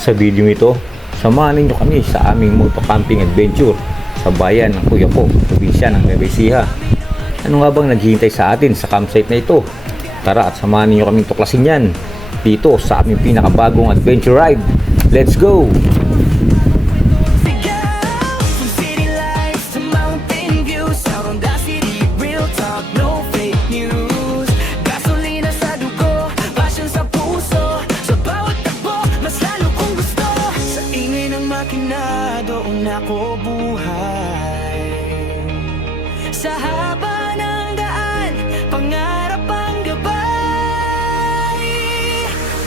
Sa video ito, samahan ninyo kami sa aming moto camping adventure sa bayan ng kuya ko, probinsya ng Nueva Ecija. Ano nga bang naghihintay sa atin sa campsite na ito? Tara at samahan ninyo kaming tuklasin yan dito sa aming pinakabagong adventure ride. Let's go! Doon ako buhay sa haba ng daan, pangarap ang gabay.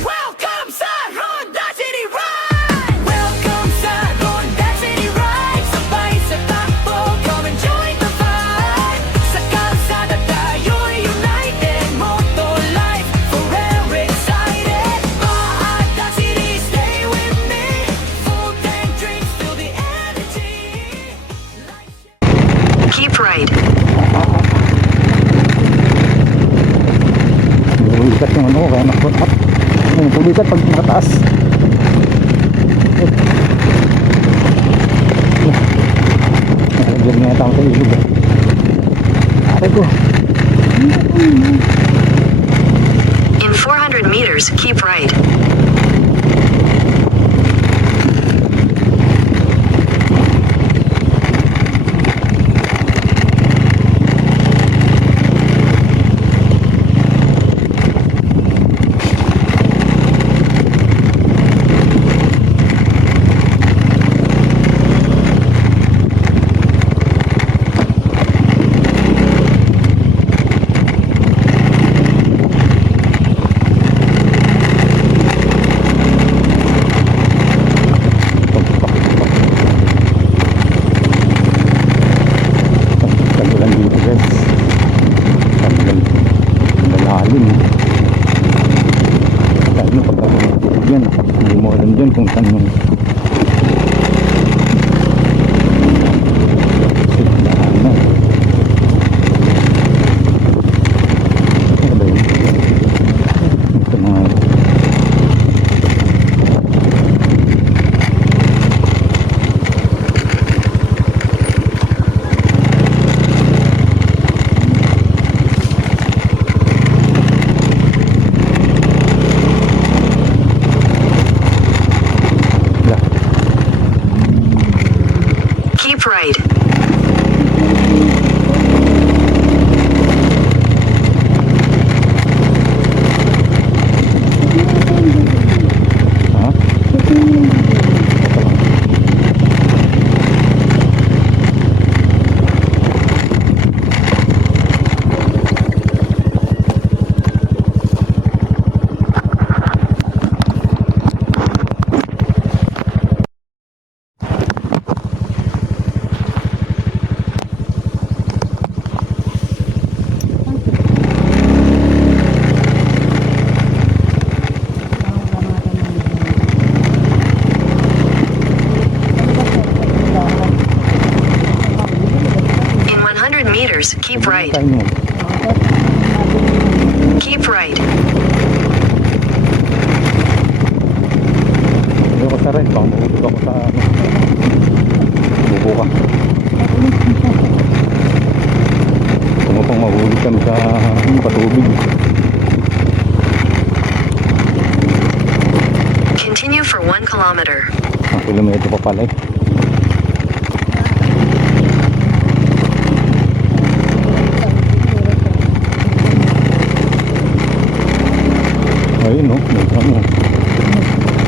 Welcome sa Ronda City Ride! Welcome sa Ronda City Ride! Sabay sa takbo, come and join the vibe. Sa kalsada tayo'y united, moto life, forever excited. Ronda City, stay with me. Full tank drinks, feel the energy. Keep right. Tubikat yung ano, kaya nakot up. Tubikat pag makataas. Diyan nga tao sa ilog. Aray ko. In 400 meters, keep right. Hindi mo alam dyan kung saan yung daanan. Ano ba yun? Ito mga Keep right. Meters, keep right. Keep right. Hindi ko sa rin, baka mahulog ako sa bubuka. Kung pang mahulog kami sa patubig. Continue for 1 kilometer. 1 kilometro pa pala eh. Ayun no, ano,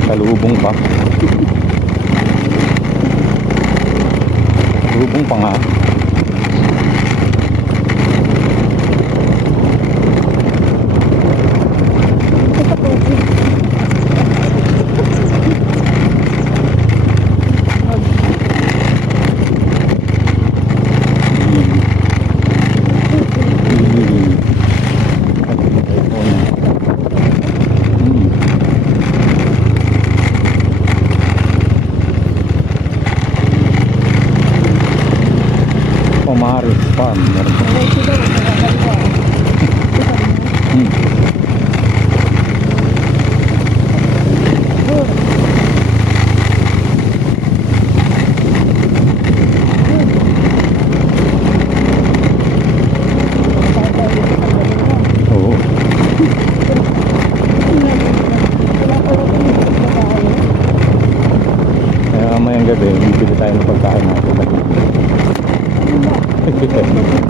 salubong pa. Salubong pa nga. traffic eh.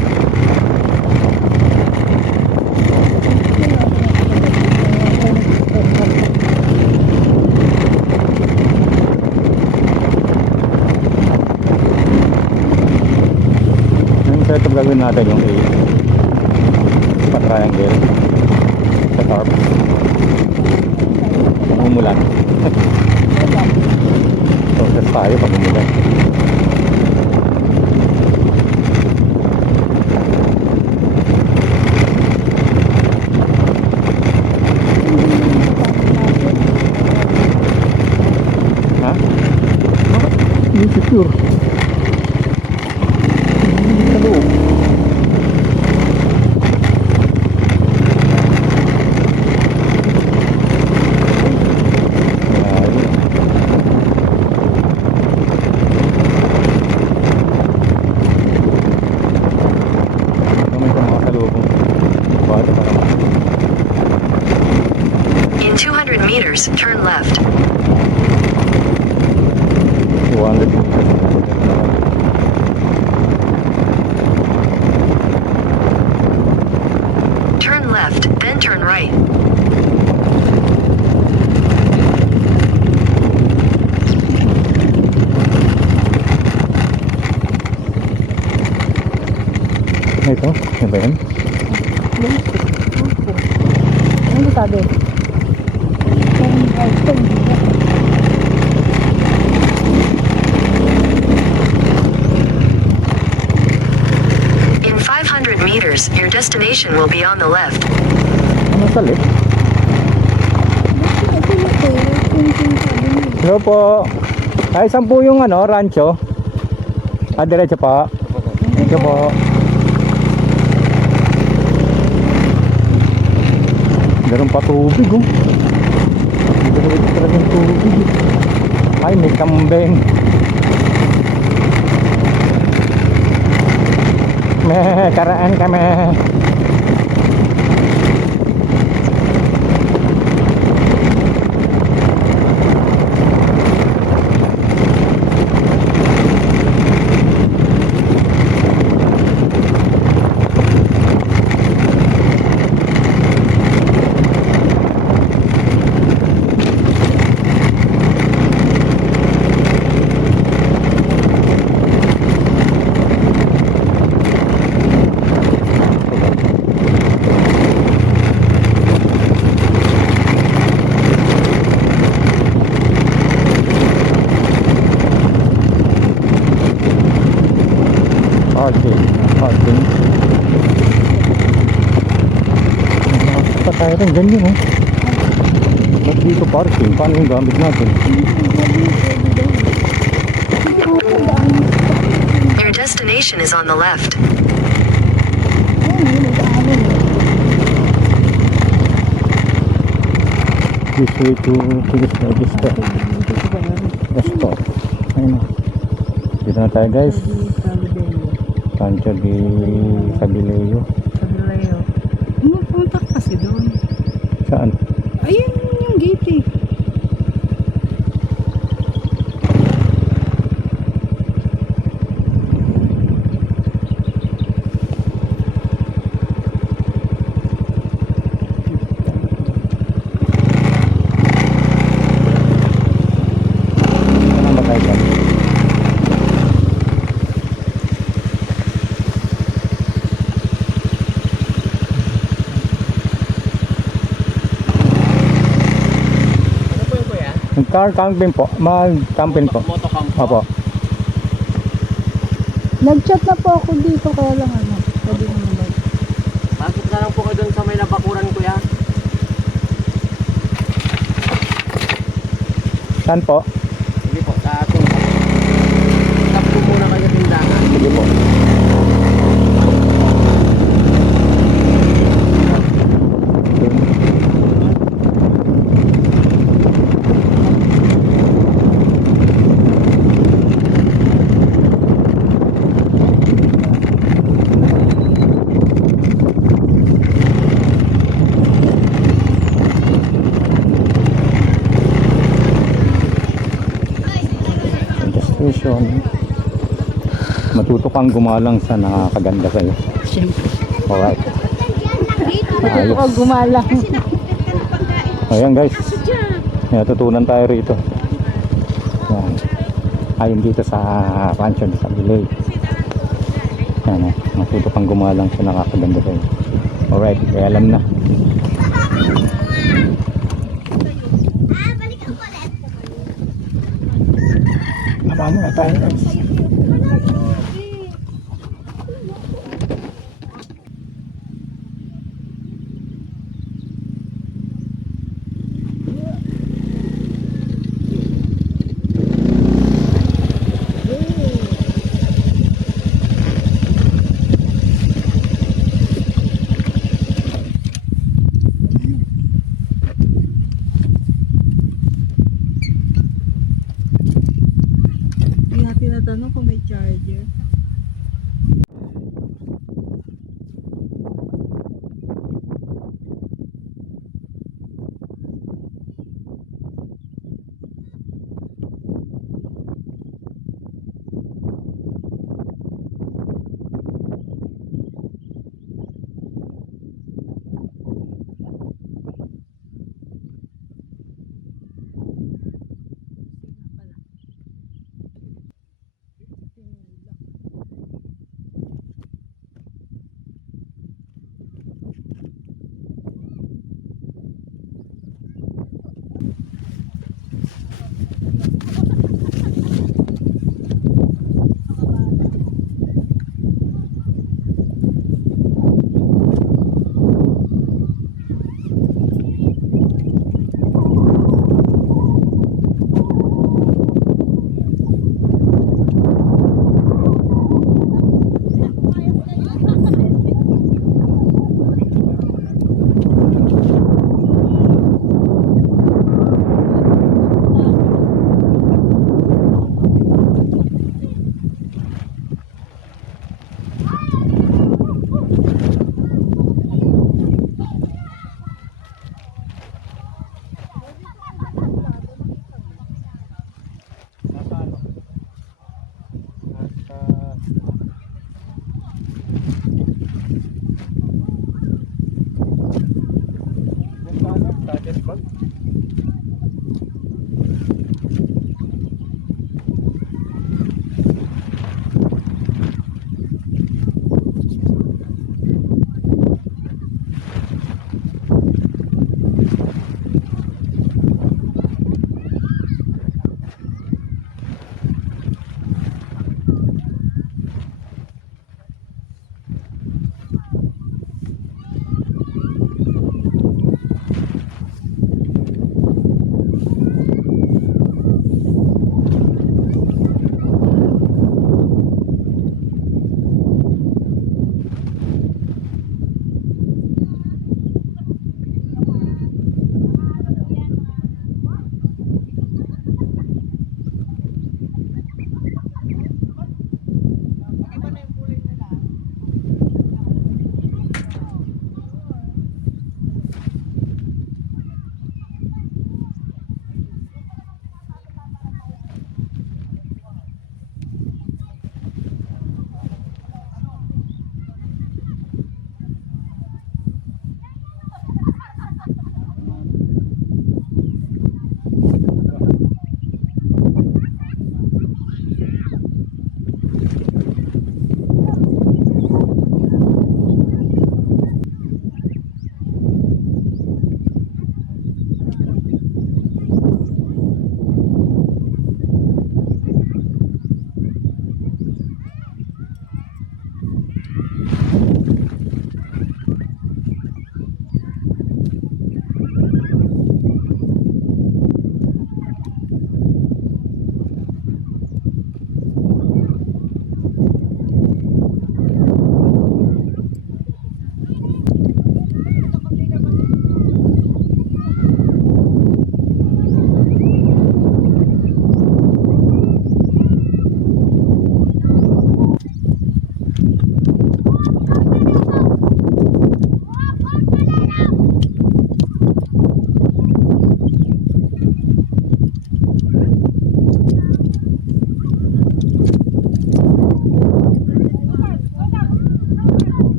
Yung setup gagawin natin yung pa-triangle sa tarp. Pag umulan. Process tayo pag umulan. Ha? Hindi secure. Sa loob. In 200 meters, turn left. 200 Turn left, then turn right. ito, ano ba yan? Ano sabi? In 500 meters, your destination will be on the left. Ano salit? Hello po. Ay, saan po yung ano, rancho? Ah, diretso pa. Diretso po. Meron pa tubig oh. Meron pa talagang tubig. Ay, may kambing. Meh, karaan kami. Parking. Nakakita tayo rin, ganyan oh. Ba't dito parking? Paano yung gamit natin? Your destination is on the left. This way to register. Resto. Ayun. Dito na tayo guys. Rancho di Sabileo. Sabileo. Pumunta kasi doon. Saan? Ayun yung gate eh. Saan ba tayo dyan? Car camping po. Mag-camping po. Opo. Nag-chat na po ako dito kaya lang ano. Pwede naman lang. Pasok na lang po kayo doon sa may nabakuran, kuya. Saan po? Hindi po, sa ating tap po muna kayo tindahan. Sige po. Station. matuto kang gumalang sa nakakaganda sa'yo. Siyempre. Alright. Matuto ka gumalang. Ayan guys, may natutunan tayo rito. Yan. Ayun dito sa rancho sa Bilay. Yan, matuto kang gumalang sa nakakaganda sa'yo. Alright, kaya alam na. Tama mo na tayo guys. Hindi natin tinatanong kung may charger.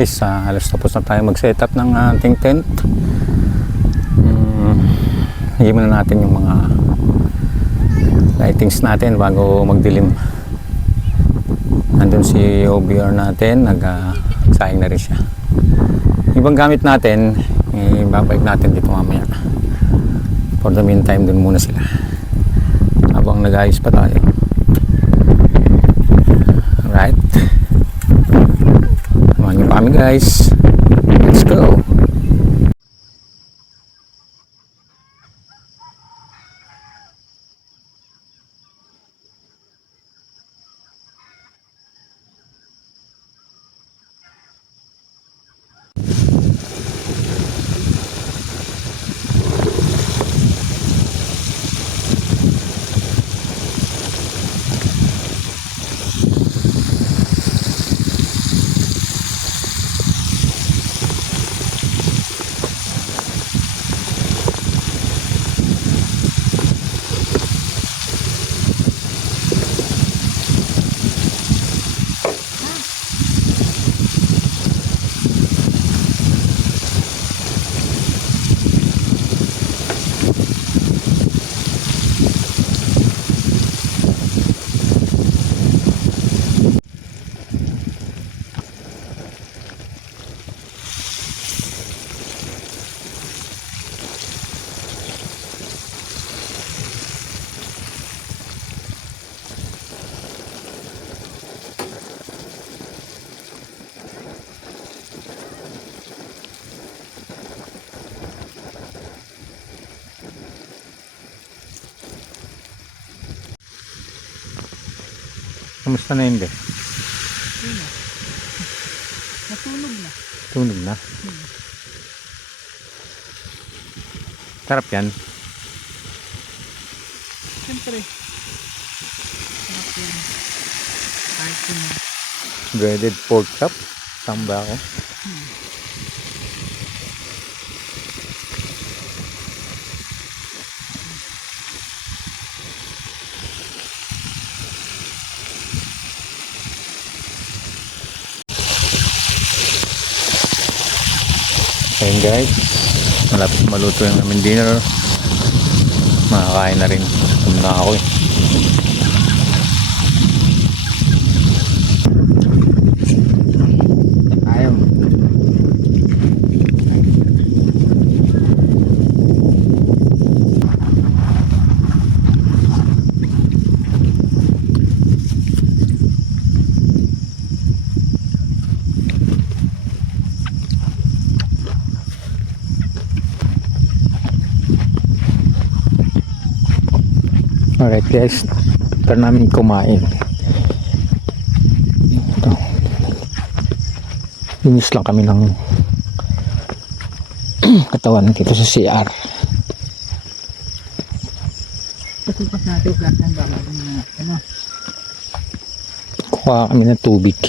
guys, halos tapos na tayo mag-setup ng ating tent. Higyan muna natin yung mga lightings natin bago magdilim. Nandun si OBR natin, nag-sayang na rin siya. Ibang gamit natin, ibabalik natin dito mamaya. For the meantime, dun muna sila habang nag-ayos pa tayo. Alright, samahan niyo pa kami guys, let's go. Kamusta na hindi? Natulog na. Tunog na? Sarap yan. Siyempre. Sarap yan. Kahit yun. Breaded pork chop. Tamba ako. Ayun guys, malapit maluto yung aming dinner. Makakain na rin. Gutom na ako eh. Ayaw. Alright guys, after namin kumain, ito, linis lang kami ng katawan dito sa CR. Kasi pas natin flat ng bawal na ano. Kuha kami ng tubig.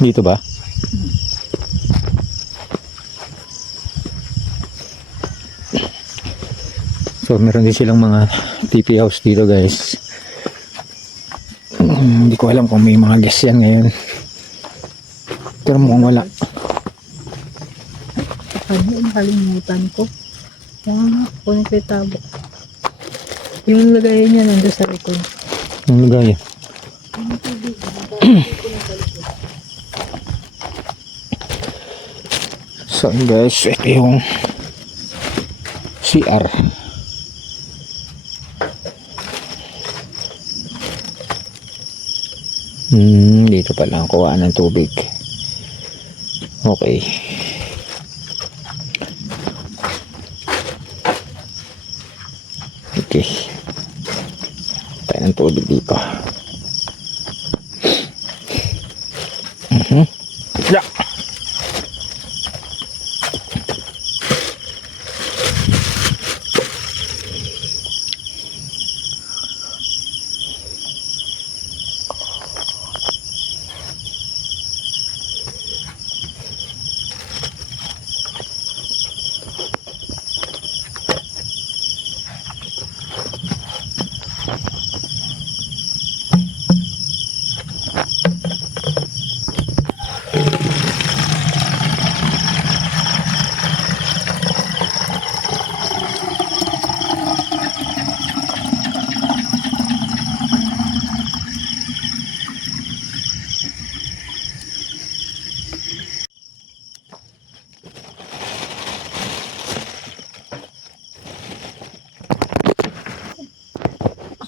Dito ba? So meron din silang mga TP house dito guys. Hindi ko alam kung may mga guests yan ngayon. Pero mukhang wala. Ano, nakalimutan ko. Kunin ko yung tabo. Yung lagay niya nandun sa likod. Ang lagay. So guys, ito yung CR. Dito pala ang kuha ng tubig. Okay. Okay. Tayo ng tubig dito. Yeah.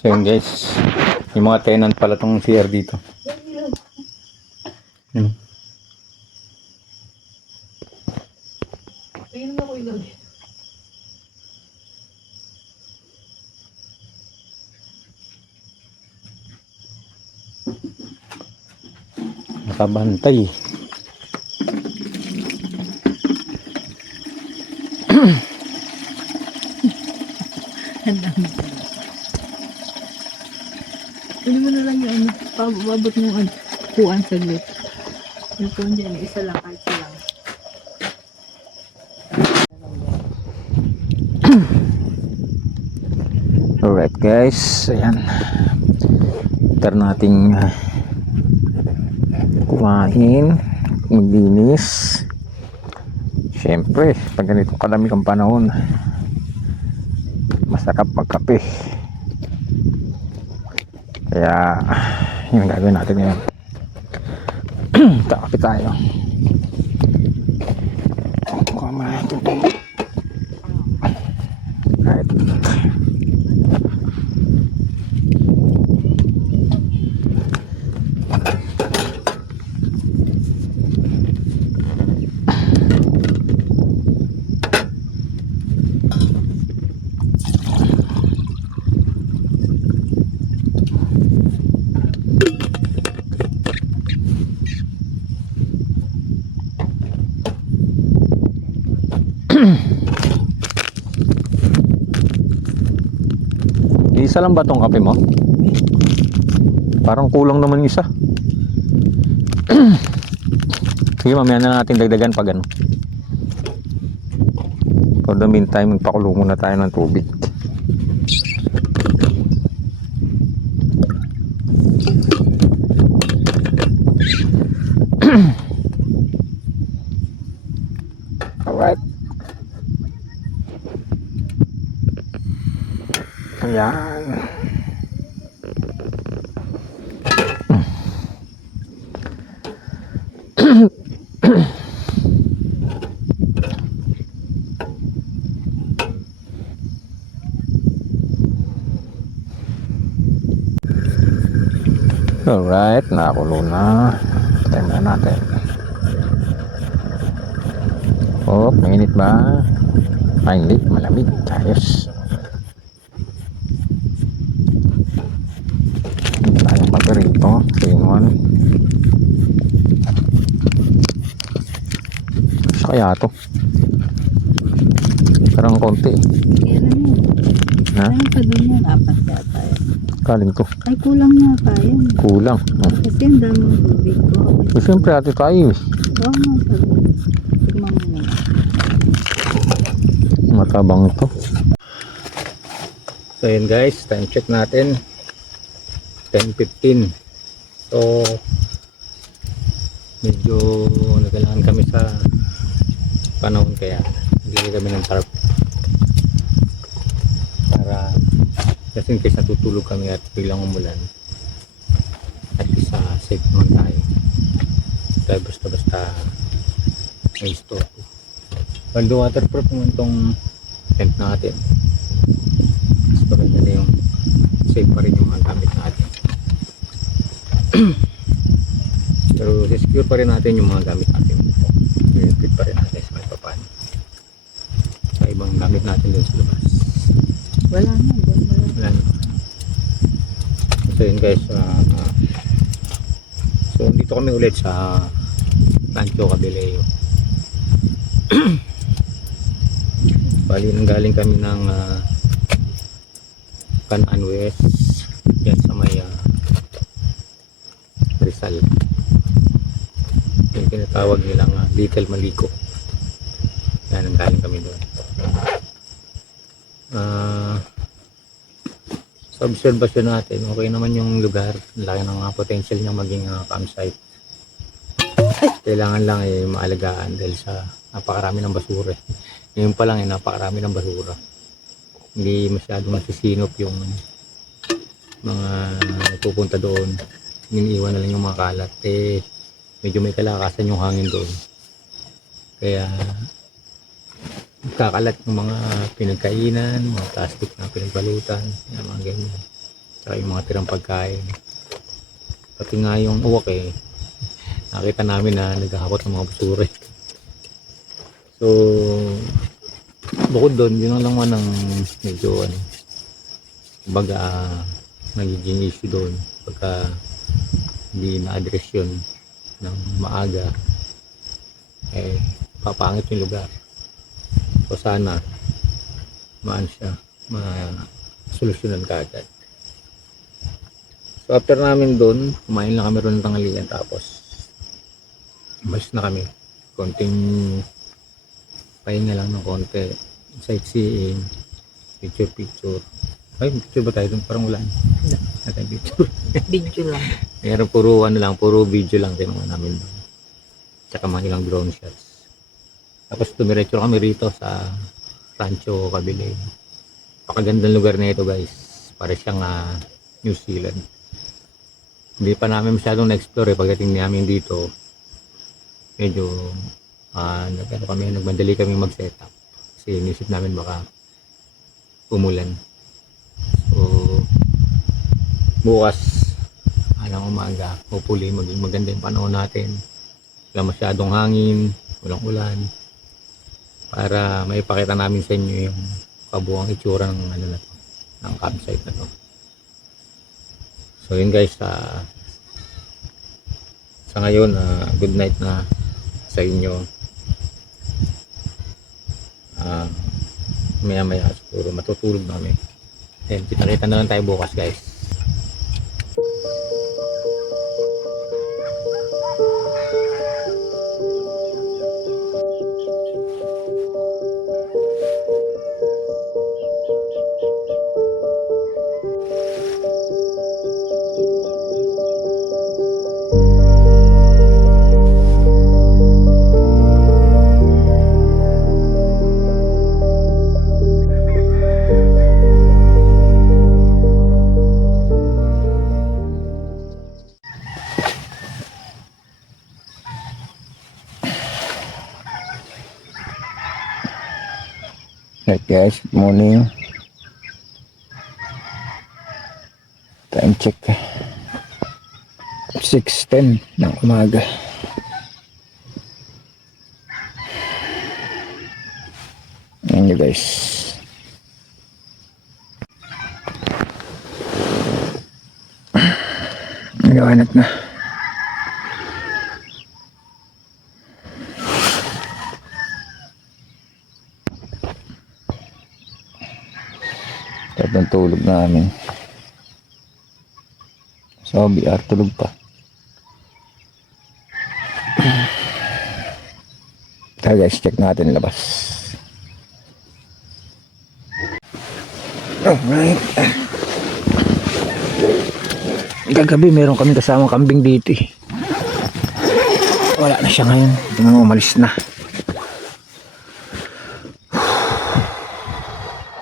So yun guys, yung mga tenant pala tong CR dito. Yun. Tingnan mo ko ilagay. Nakabantay. Ang dami. Pwede mo na lang yung ano, pababot mo ang puan saglit. Yung puan dyan, isa lang, kahit isa lang. Alright guys, ayan. Tara nating kumain, maglinis. Siyempre, pag ganito kadami kang panahon, masarap magkape. Kaya, yun ang gagawin natin ngayon. Kakape tayo. Kumain natin. Right. Isa lang ba tong kape mo? Parang kulang naman yung isa. Sige, mamaya na natin dagdagan pag ano. For the meantime, magpakulo muna tayo ng tubig. Alright. Ayan. Alright, nakakulo na. Tayo na natin. Oh, mainit ba? Ay, hindi. Malamig. Ayos. Tayong pagarito. Tingnan. Sa kaya to? Parang konti. Yan na yun. Ha? Ano pa doon yan? Apat yata yan. Kaling to. Ay, kulang na tayo. Kulang. Oh. Kasi ang daming tubig ko. So, siyempre ate tayo eh. Oo nga, sabi. Tignan mo na. Matabang to. So yun guys, time check natin 10:15. So medyo nagkailangan kami sa panahon, kaya hindi kami ng tarp para just in case natutulog kami at biglang umulan, at least safe naman tayo. Kaya basta may store. Although waterproof naman tong tent natin, mas maganda na yung safe pa rin yung mga gamit natin. Pero secure pa rin natin yung mga gamit natin. Fit pa rin natin sa may papaano sa ibang gamit natin doon sa labas. Wala na. Wala na. So yun guys, so dito kami ulit sa Rancho Cabeleo. Bali, nanggaling kami ng Canaan West, yan sa may Rizal, yung tinatawag nilang Little Maliko. Yan, nanggaling kami doon. Sa obserbasyon natin, okay naman yung lugar. Laki ng potential niya maging campsite. Kailangan lang maalagaan dahil sa napakarami ng basura. Ngayon pa lang napakarami ng basura. Hindi masyadong nasisinop yung mga pupunta doon. Iniiwan na lang yung mga kalat. Medyo may kalakasan yung hangin doon. Kaya kakalat yung mga pinagkainan, mga plastic na pinagbalutan, yung mga ganyan. Tsaka yung mga tirang pagkain. Pati nga yung uwak nakita namin na naghahakot ng mga basura. So, bukod doon, yun lang naman ang medyo baga nagiging issue doon pagka hindi na-address yun ng maaga, papangit yung lugar. So sana ma-solusyonan ka agad. So after namin doon, kumain lang kami ron ng tanghalian, tapos umalis na kami. Konting pahinga lang ng konti, sightseeing, picture. Ay, picture ba tayo doon? Parang wala natin picture. Video lang. Meron puro video lang tinungan namin doon. Tsaka mga ilang drone shots. Tapos tumiretso kami rito sa Rancho Cabile. Pakagandang lugar na ito, guys. Para siyang New Zealand. Hindi pa namin masyadong na-explore pagdating namin dito. Medyo nagmandali kami mag-set up. Kasi inisip namin baka umulan. So bukas alang umaga, hopefully maging maganda yung panahon natin. Wala masyadong hangin, walang ulan, para maipakita namin sa inyo yung kabuuang itsura ng ng campsite na to. So yun guys, sa ngayon, good night na sa inyo. Maya siguro matutulog na kami. Then kita-kita na lang tayo bukas, guys. Right guys, good morning. Time check 6:10 ng umaga. Ayan nyo guys. Nagawanap na. Tapos tulog namin. So, BR tulog pa. Tara guys, check natin labas. Alright. Kagabi meron kami kasamang kambing dito eh. Wala na siya ngayon. Tingnan mo, umalis na.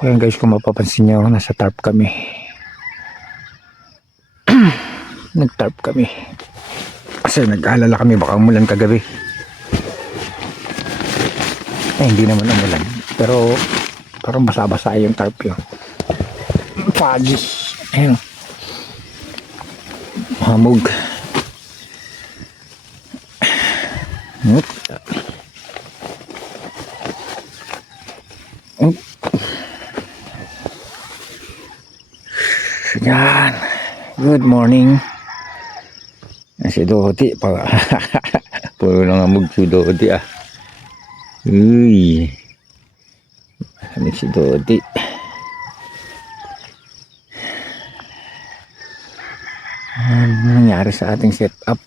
Ayan guys, kung mapapansin nyo, nasa tarp kami. Nag-tarp kami. Kasi nag-aalala kami baka umulan kagabi. Hindi naman umulan. Pero parang basa-basa yung tarp yun. Foggy. Ayan. Hamog. Yan. Good morning. Si Dodi pa. Puro lang amog si Dodi ah. Uy. Malamig si Dodi. Ano nangyari sa ating setup?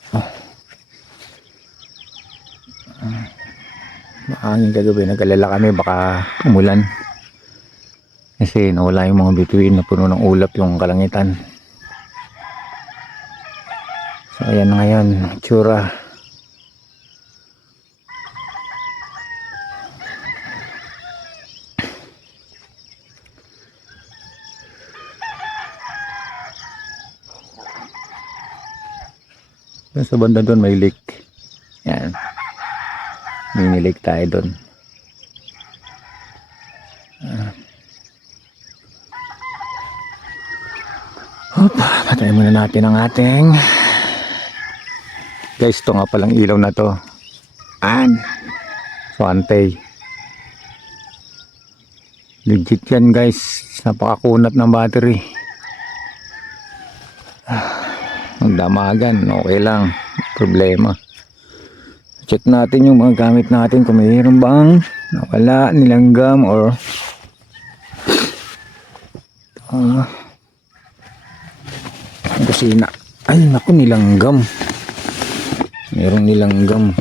Maangin kagabi. Nag-alala kami baka umulan. Kasi nawala yung mga bituin na puno ng ulap yung kalangitan. So ayan na ngayon, tsura. Sa banda doon may lake. Yan. Mini lake tayo doon. Patayin muna natin ang ating guys, ito nga palang ilaw na to. So antay. Legit yan guys. Napakakunat ng battery. Ang damagan, okay lang. Problema. Check natin yung mga gamit natin kung mayroon bang nawala, nilanggam or kusina. Ay naku, nilanggam. Mayroong nilanggam.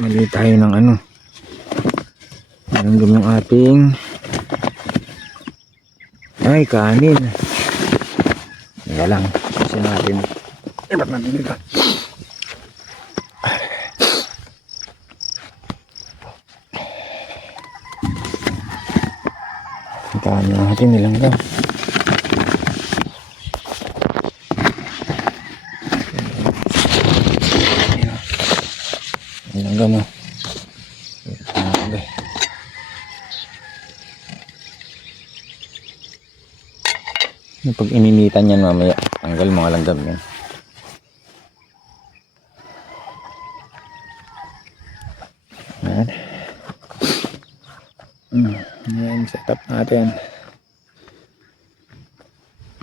Mali tayo ng ano. Nilanggam yung ating kanin. Nga lang. Kasi natin. Ba't natin dito? Kanin natin nilanggam. Nilanggam mo. Pag ininitan yan mamaya, tanggal mga langgam yan. Yan. Yan, setup natin.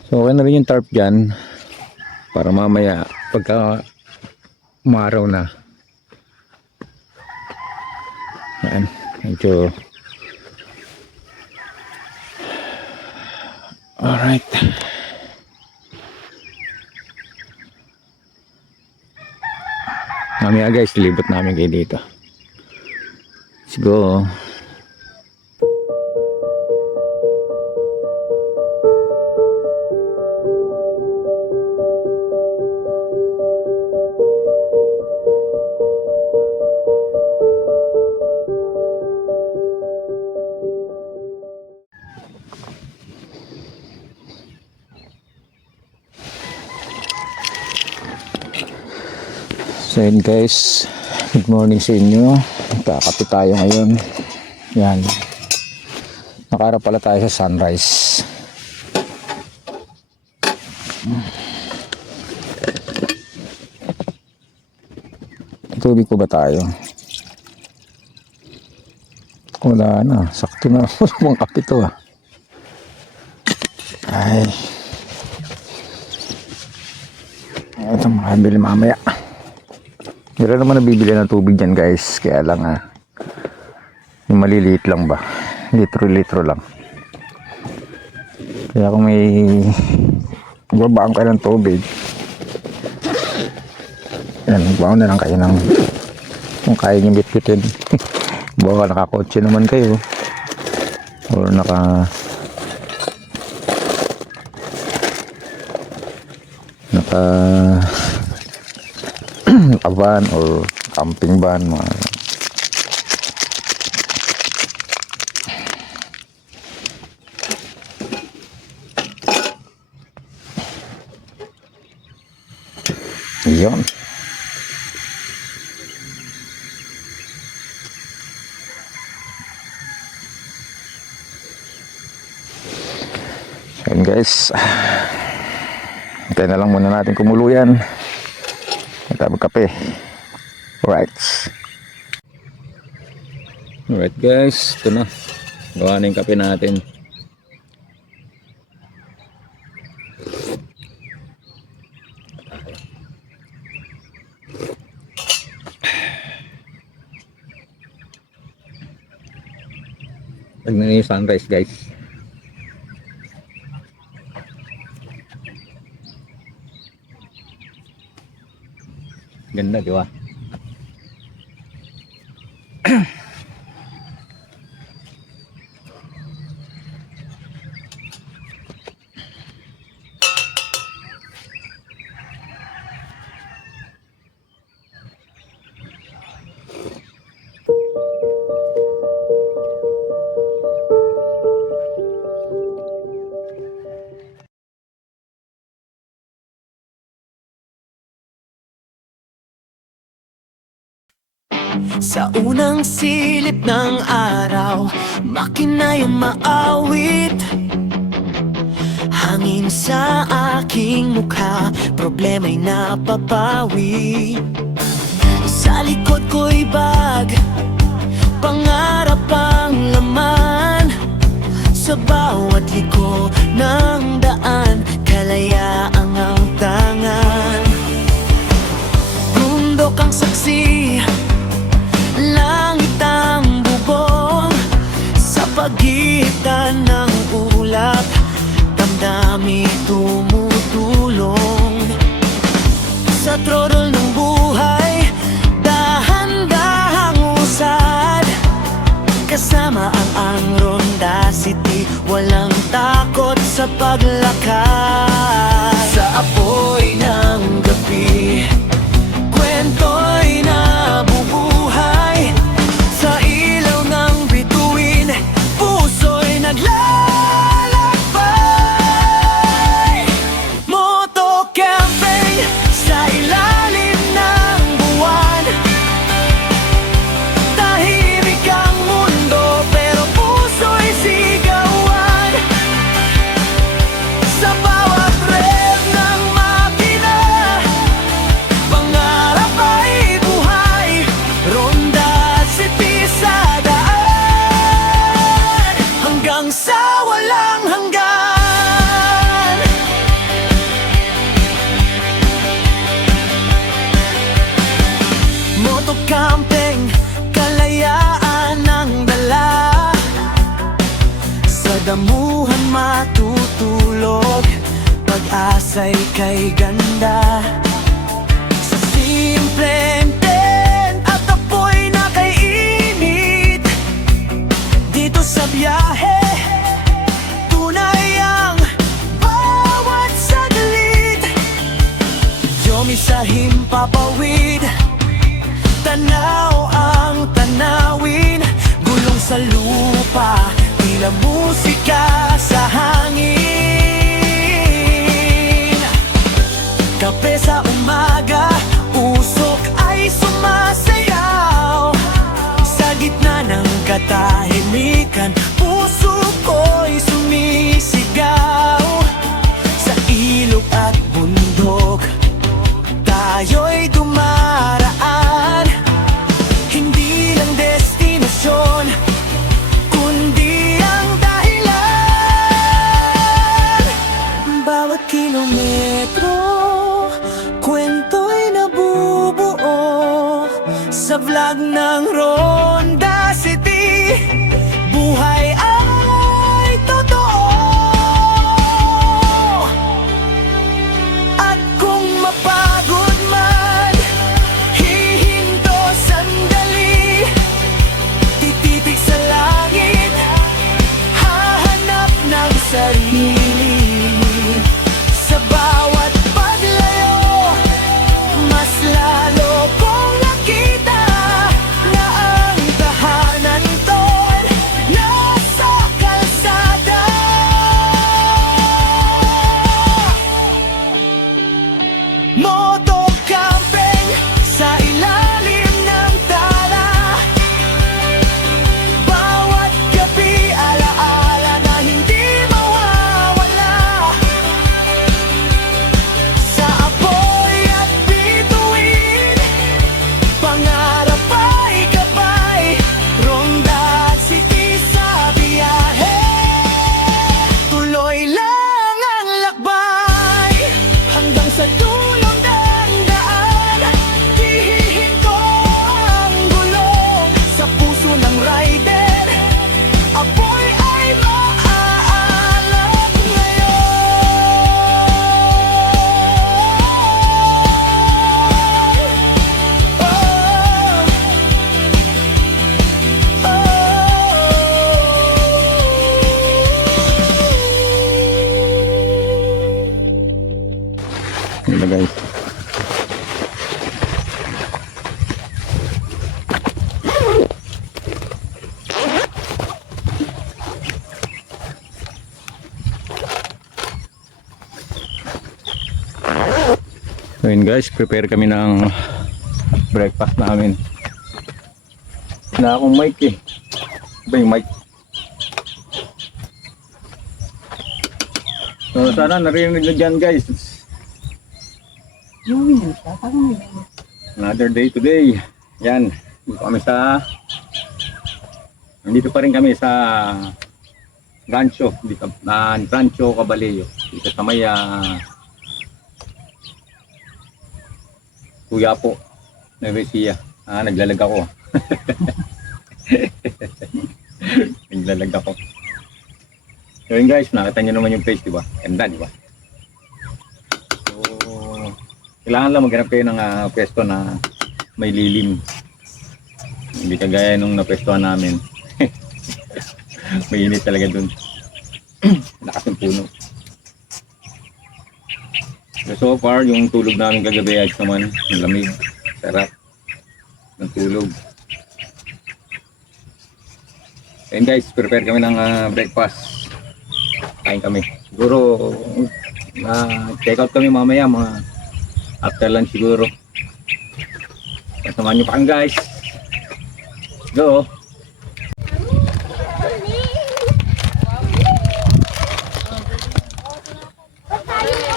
So okay na rin yung tarp dyan para mamaya pagka umaraw na, yan, medyo alright. Mamaya guys, libot namin kayo dito. Let's go. So yun guys, good morning sa inyo. Kakape tayo ngayon. Yan. Nakaharap pala tayo sa sunrise. Tubig ko ba tayo? Wala na. Sakto na. Walang kape to ah. Ay. Ito makabili mamaya. Meron naman nabibili ng tubig dyan guys. Kaya lang yung maliliit lang ba. Litro lang. Kaya kung may babaan kayo ng tubig, yan, magbaon na lang kayo ng kung kaya nyo bitbitin. Baka nakakotse naman kayo or naka van or camping van mga. Yun. Yan guys, hintay na lang muna natin kumulo yan. Tayo magkape. Alright guys, ito na. Gawa na yung kape natin. Tignan niyo yung sunrise guys. Ganda, di ba? Sa unang silip ng araw, makinayang maawit. Hangin sa aking mukha, problema'y napapawi. Sa likod ko'y bag, pangarap ang laman. Sa bawat liko ng daan, kalayaan ang tangan. Bundok ang saksi, langit ang bubong. Sa pagitan ng ulap, damdami tumutulong. Sa throttle ng buhay, dahan-dahang usad. Kasama ang Ronda City, walang takot sa paglakad. Sa apoy ng gabi, kwento'y nabubuhay. Sa ilaw ng bituin, puso'y naglalakbay. Moto camping sa ilalim ng buwan. Tahimik ang mundo pero puso'y sigawan. Sa bawat rev ng makina, pangarap ay buhay. Ronda City sa daan, hanggang sa walang hanggan. Moto camping, kalayaan ang dala. Sa damuhan matutulog, pag-asa'y kay ganda. Sa simpleng tent at apoy na kay init, dito sa biyahe, tunay ang bawat saglit. Yomi sa himpapawid, tanaw ang tanawin. Gulong sa lupa, tila musika sa hangin. Kape sa umaga, usok ay sumasayaw. Sa gitna ng katahimikan, puso ko'y sumisigaw. Sa ilog at bundok, tayo'y dumaraan. Hindi lang destinasyon, kundi ang dahilan. Bawat kilometro, kwento'y nabubuo. Sa vlog ng Ronda City, buhay ay totoo. At kung mapagod man, hihinto sandali. Tititig sa langit, hahanap ng sarili. Sa bawat paglayo, mas lalo kong nakita na ang tahanan to'y nasa kalsada. Moto camping sa ilalim ng tala. Bawat gabi, alaala na hindi mawawala. Sa apoy at bituin, pangarap ay gabay. Ronda City sa biyahe, tuloy lang ang lakbay. Hanggang sa dulong ng daan, hihinto ang gulong. Sa puso ng rider, apoy ay maaalap ngayon. Yun na guys. So yun guys, prepare kami ng breakfast namin. Na akong mic eh. Ba yung mic? So sana narinig nyo dyan guys. Yung yun siya. Parang may Another day today. Yan. Nandito pa rin kami sa Rancho. Dito, Rancho Cabaleyo. Dito sa may Kuya po. Nevesia. Naglalag ako. Naglalag ako. So yun guys, nakita nyo naman yung place, diba? Ganda, diba? So, kailangan lang maghanap kayo ng pwesto na may lilim. Hindi kagaya nung napwestuhan namin. Mainit talaga dun. Lakas ng puno. So far, yung tulog namin kagabi ay naman, ang lamig, sarap ng tulog. And guys, prepare kami ng breakfast. Kain kami. Siguro, check out kami mamaya, mga after lunch siguro. Kasamahan nyo pa kang guys. Go!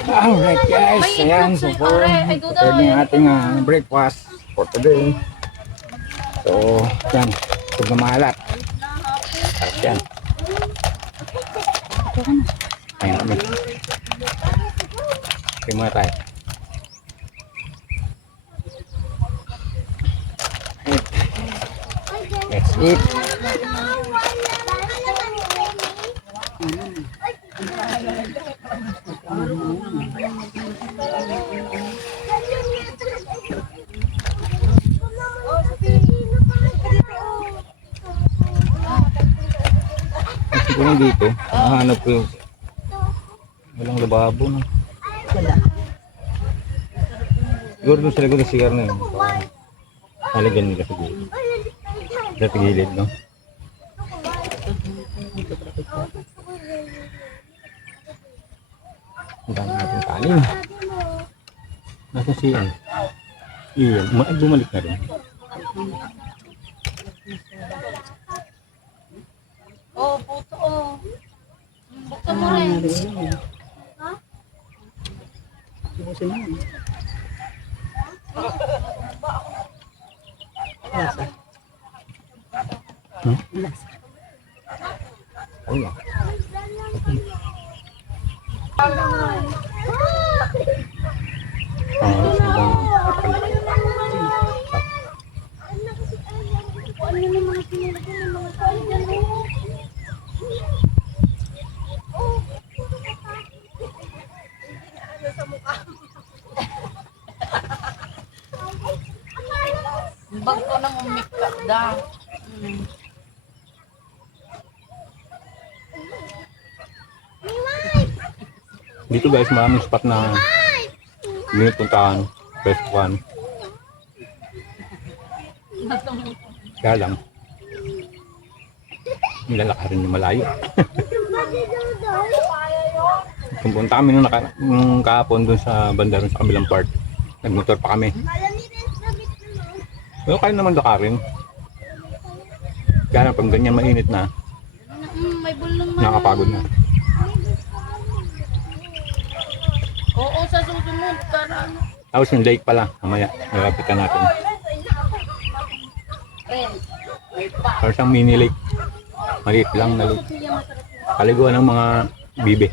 Alright guys, ayan, so for prepared ng ating breakfast for today. So, yan, ito na mahalat. Sarap yan. Ayan kami. Okay mga tayo. Let's eat. Siguro dito, nahanap ko yung walang lababo na. wala. Siguro doon sa likod ng sigar na yun. Halagyan nila siguro. Sa tigilid, no? Ang dami natin kanin. Nasa siyan? Iyan, bumalik na rin. Oh, puto, oh. Buksan mo rin. Bukusin mo. Lasa. Lasa. Oh, yeah. Bag ko nang umika da. Dito guys, maraming spot na pinupuntahan. Best one. Kaya lang, nilalakarin yung malayo. Pumunta kami nung kahapon dun sa banda dun sa kabilang part. Nagmotor pa kami. Pero kaya naman lakarin. Kaya lang pag ganyan mainit na, May bulong na. nakakapagod na. Oo, sa susunod. Para ano. Tapos yung lake pala, mamaya, nalapitan natin. Para siyang mini lake. Maliit lang na lake. Kaliguan ng mga bibe.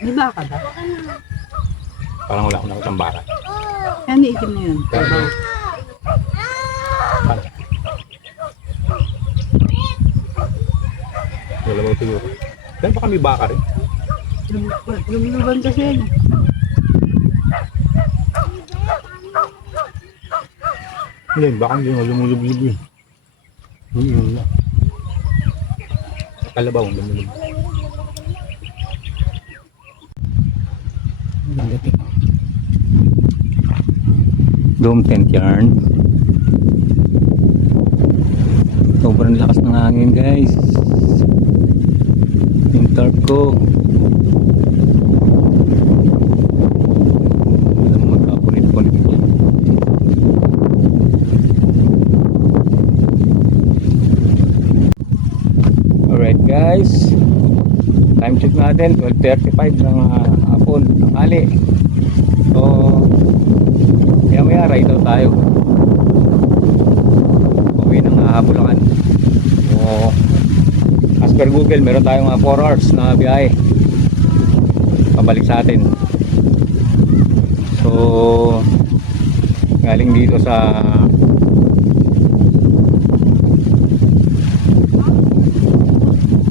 May baka ba? Parang wala akong nakitang bara. Yan, iitim na yun. Pero, wala mo siguro. Dahil baka may baka rin. Lumuluban kasi yan. Hindi, baka hindi mo lumulubog yun. Yun na. Kalabaw, lumulubog. Ang dating. Dome tent yarn. Sobrang lakas ng hangin guys. Yung tarp ko. Magkapunit-punit yan. Alright guys. Time check natin 12:35 ng hapon, tanghali. So maya ride out tayo. Uwi ng Bulacan. So as per Google, meron tayong 4 hours na biyahe pabalik sa atin. So galing dito sa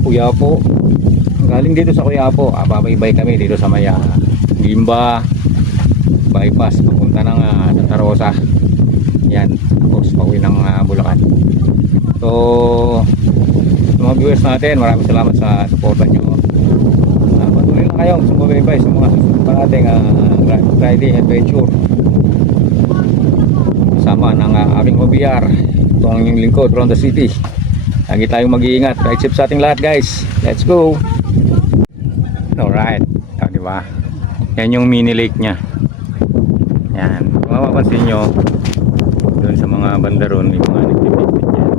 Quiapo, galing dito sa Quiapo, papaybay kami dito sa Maya Gimba bypass papunta ng Santa Rosa. Yan, tapos pauwi ng Bulacan. So sa mga viewers natin, maraming salamat sa suporta nyo. Patuloy na kayong sumubaybay sa mga susunod pa nating riding adventure kasama ng aking OBR. Ito ang inyong lingkod, Ronda City. Lagi tayong mag-iingat. Ride safe sa ating lahat, guys. Let's go. Alright, diba? Yan yung mini lake nya. Yan, kung mapapansin nyo doon sa mga banda ron, may mga nagpipikpik yan.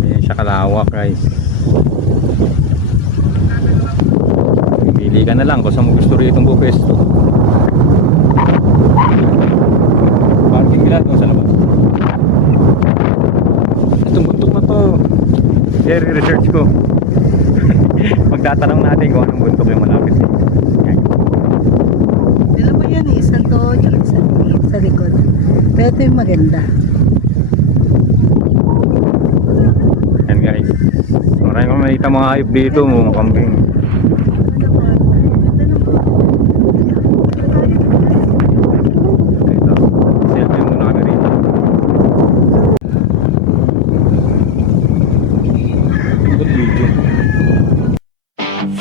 Ayan siya kalawak, guys. Pili ka na lang kung saan mo gusto rin itong bupesto. Parking nila doon sa labas. Itong bundok na to, research ko. Magtatanong natin kung anong bundok yung malapit. Alam mo yan, isa to, tsaka sa likod. Pero ito yung maganda. Yan guys, maraming kong nakita mga hayop dito, mga kambing. Ito, selfie muna kami rito. Good video.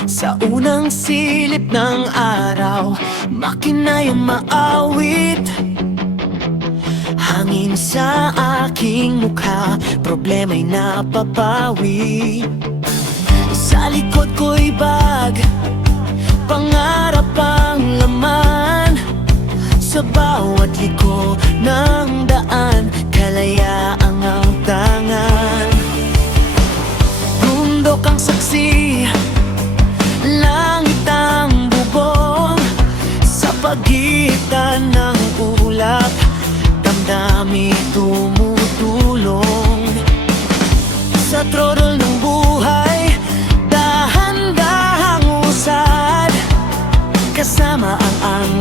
Sa unang silip ng araw, makinayang maawit. Hangin sa aking mukha, problema'y napapawi. Sa likod ko'y bag, pangarap ang laman. Sa bawat liko ng daan, kalayaang ang tangan. Bundok ang saksi, langit ang bubong. Sa pagitan ng ulap, damdamin tumutulong. Sa throttle ng buhay, dahan-dahang usad. Kasama ang